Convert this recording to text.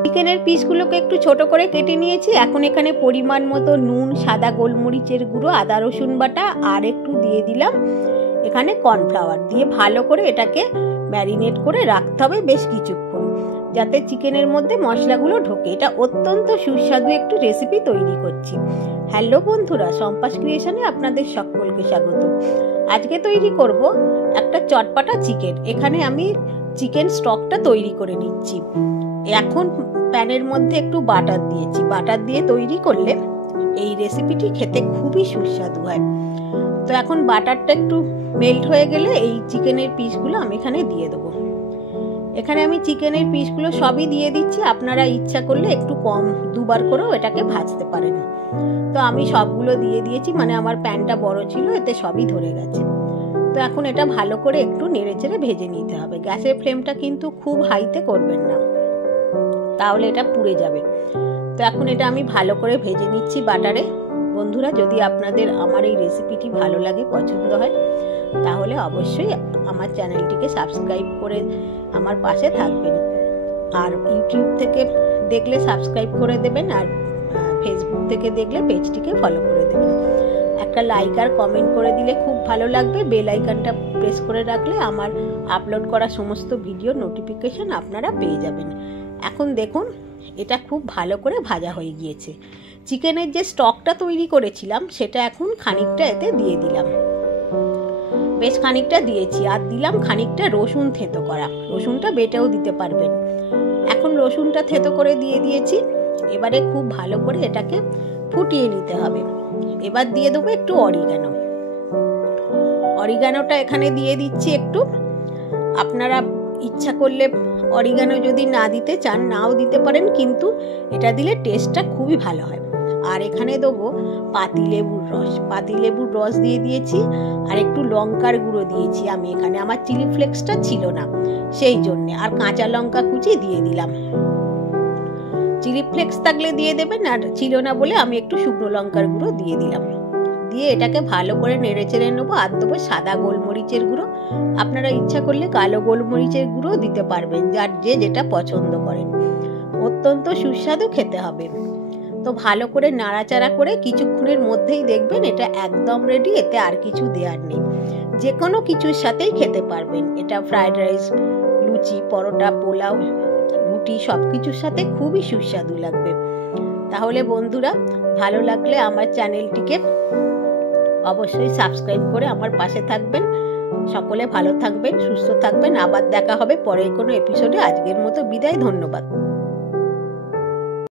চিকেনের পিসগুলোকে একটু ছোট করে কেটে নিয়েছি। এখন এখানে পরিমাণ মতো নুন, সাদা গোলমরিচের গুঁড়ো, আদা রসুন বাটা আর একটু দিয়ে দিলাম এখানে কর্নফ্লাওয়ার দিয়ে ভালো করে এটাকে ম্যারিনেট করে রাখতে হবে বেশ কিছুক্ষণ, যাতে চিকেনের মধ্যে মশলাগুলো ঢোকে। এটা অত্যন্ত সুস্বাদু একটু রেসিপি তৈরি করছি। হ্যালো বন্ধুরা, সম্পাস ক্রিয়েশনে আপনাদের সকলকে স্বাগত। আজকে তৈরি করব একটা চটপাটা চিকেন। এখানে আমি চিকেন স্টকটা তৈরি করে নিচ্ছি। এখন প্যানের মধ্যে একটু বাটার দিয়েছি। বাটার দিয়ে তৈরি করলে এই রেসিপিটি খেতে খুবই সুস্বাদু হয়। তো এখন বাটারটা একটু মেল্ট হয়ে গেলে এই চিকেনের পিসগুলো আমি এখানে দিয়ে দেবো। এখানে আমি চিকেনের পিসগুলো সবই দিয়ে দিচ্ছি। আপনারা ইচ্ছা করলে একটু কম দুবার করেও এটাকে ভাজতে পারেন। তো আমি সবগুলো দিয়ে দিয়েছি, মানে আমার প্যানটা বড় ছিল, এতে সবই ধরে গেছে। তো এখন এটা ভালো করে একটু নেড়েচেড়ে ভেজে নিতে হবে। গ্যাসের ফ্লেমটা কিন্তু খুব হাইতে করবেন না, তাহলে এটা পুড়ে যাবে। তো এখন এটা আমি ভালো করে ভেজে নিচ্ছি বাটারে। বন্ধুরা, যদি আপনাদের আমার এই রেসিপিটি ভালো লাগে, পছন্দ হয়, তাহলে অবশ্যই আমার চ্যানেলটিকে সাবস্ক্রাইব করে আমার পাশে থাকবেন। আর ইউটিউব থেকে দেখলে সাবস্ক্রাইব করে দেবেন, আর ফেসবুক থেকে দেখলে পেজটিকে ফলো করে দেবেন। একটা লাইক আর কমেন্ট করে দিলে খুব ভালো লাগবে। বেল আইকনটা প্রেস করে রাখলে আমার আপলোড করা সমস্ত ভিডিও নোটিফিকেশন আপনারা পেয়ে যাবেন। এখন দেখুন, এটা খুব ভালো করে ভাজা হয়ে গিয়েছে। চিকেনের যে স্টকটা তৈরি করেছিলাম সেটা এখন খানিকটা এতে দিয়ে দিলাম। বেশ খানিকটা দিয়েছি, আর দিলাম খানিকটা রসুন থেঁতো করা। রসুনটা বেটেও দিতে পারবেন। এখন রসুনটা থেঁতো করে দিয়ে দিয়েছি। এবারে খুব ভালো করে এটাকে ফুটিয়ে নিতে হবে। এবার দিয়ে দেবো একটু অরিগানো। অরিগানোটা এখানে দিয়ে দিচ্ছি একটু। আপনারা ইচ্ছা করলে অরিগানো যদি না দিতে চান, নাও দিতে পারেন, কিন্তু এটা দিলে টেস্টটা খুবই ভালো হয়। আর এখানে দেবো পাতিলেবুর রস। পাতিলেবুর রস দিয়ে দিয়েছি, আর একটু লঙ্কার গুঁড়ো দিয়েছি আমি এখানে। আমার চিলি ফ্লেক্সটা ছিল না সেই জন্যে। আর কাঁচা লঙ্কা কুচি দিয়ে দিলাম। চিলি ফ্লেক্স থাকলে দিয়ে দেবেন, আর ছিল না বলে আমি একটু শুকনো লঙ্কার গুঁড়ো দিয়ে দিলাম। দিয়ে এটাকে ভালো করে নেড়ে চেড়ে নেবো। আর দেবো সাদা গোলমরিচের গুঁড়ো। আপনারা ইচ্ছা করলে কালো গোলমরিচের গুঁড়ো দিতে পারবেন, যার যে যেটা পছন্দ করেন। অত্যন্ত সুস্বাদু খেতে হবে। তো ভালো করে নাড়াচাড়া করে কিছুক্ষণের মধ্যেই দেখবেন এটা একদম রেডি। এতে আর কিছু দেওয়ার নেই। যে কোনো কিছুর সাথেই খেতে পারবেন। এটা ফ্রাইড রাইস, লুচি, পরোটা, পোলাও, রুটি সব কিছুর সাথে খুবই সুস্বাদু লাগবে। তাহলে বন্ধুরা, ভালো লাগলে আমার চ্যানেলটিকে অবশ্যই সাবস্ক্রাইব করে আমার পাশে থাকবেন। সকলে ভালো থাকবেন, সুস্থ থাকবেন। আবার দেখা হবে পরের কোনো এপিসোডে। আজকের মতো বিদায়, ধন্যবাদ।